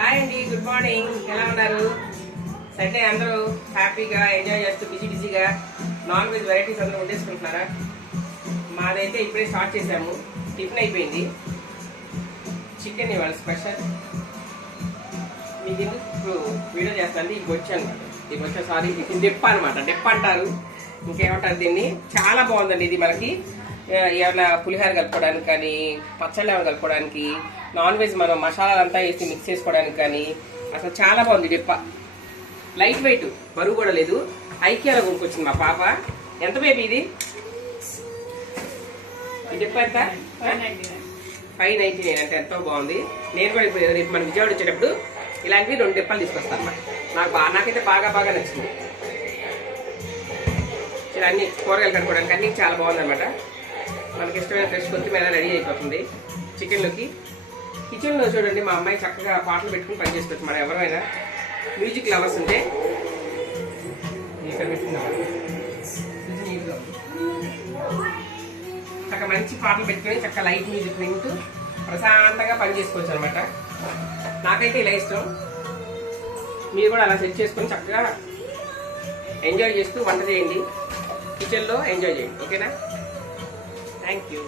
Hi అండి, good morning. ఎలా ఉన్నారు? సండే అందరూ హ్యాపీగా ఎంజాయ్ చేస్తూ బిజీగా నాన్ వెజ్ వెరైటీస్ అందరూ వండేసుకుంటున్నారా? మాదైతే ఇప్పుడే స్టార్ట్ చేసాము. టిఫిన్ అయిపోయింది. చికెన్ ఇవాళ స్పెషల్. మీకు ఇప్పుడు వీడియో చేస్తాను. ఈ బొచ్చు అనమాట. ఈ బొచ్చ సారీ డెప్ప అనమాట. డెప్ప అంటారు, ఇంకేమంటారు దీన్ని. చాలా బాగుందండి ఇది. మనకి ఏమైనా పులిహోర కలుపుకోవడానికి కానీ, పచ్చళ్ళు ఏమైనా కలుపుకోవడానికి, నాన్ వెజ్ మనం మసాలాలంతా వేసి మిక్స్ చేసుకోవడానికి కానీ అసలు చాలా బాగుంది డెప్ప. లైట్ వెయిట్, బరువు కూడా లేదు. ఐకియాలో కొనుక్కొచ్చింది మా పాప. ఎంత బేబీ ఇది? ఈ డెప్ప ఎంత? 599 అంటే ఎంతో బాగుంది. నేను కూడా ఇప్పుడు రేపు మనం విజయవాడ వచ్చేటప్పుడు ఇలాంటివి 2 డెప్పలు తీసుకొస్తాను అన్నమాట. నాకైతే బాగా నచ్చింది. ఇలా అన్ని కూరగాయలు కనుక్కోవడానికి అన్ని చాలా బాగుంది అనమాట. మనకి ఇష్టమైన ఫ్రెష్ కొత్తిమీర రెడీ అయిపోతుంది చికెన్లోకి. కిచెన్లో చూడండి, మా అమ్మాయి చక్కగా పాటలు పెట్టుకుని పని చేసుకోవచ్చు. మనం ఎవరైనా మ్యూజిక్ లవర్స్ ఉంటే ఇక్కడ పెట్టుకుందాం. చక్కగా మంచి పాటలు పెట్టుకుని చక్కగా లైట్ మ్యూజిక్ వింటూ ప్రశాంతంగా పని చేసుకోవచ్చు అనమాట. నాకైతే ఇలా ఇష్టం. మీరు కూడా అలా సెట్ చేసుకొని చక్కగా ఎంజాయ్ చేస్తూ వంట చేయండి. కిచెన్లో ఎంజాయ్ చేయండి. ఓకేనా? Thank you.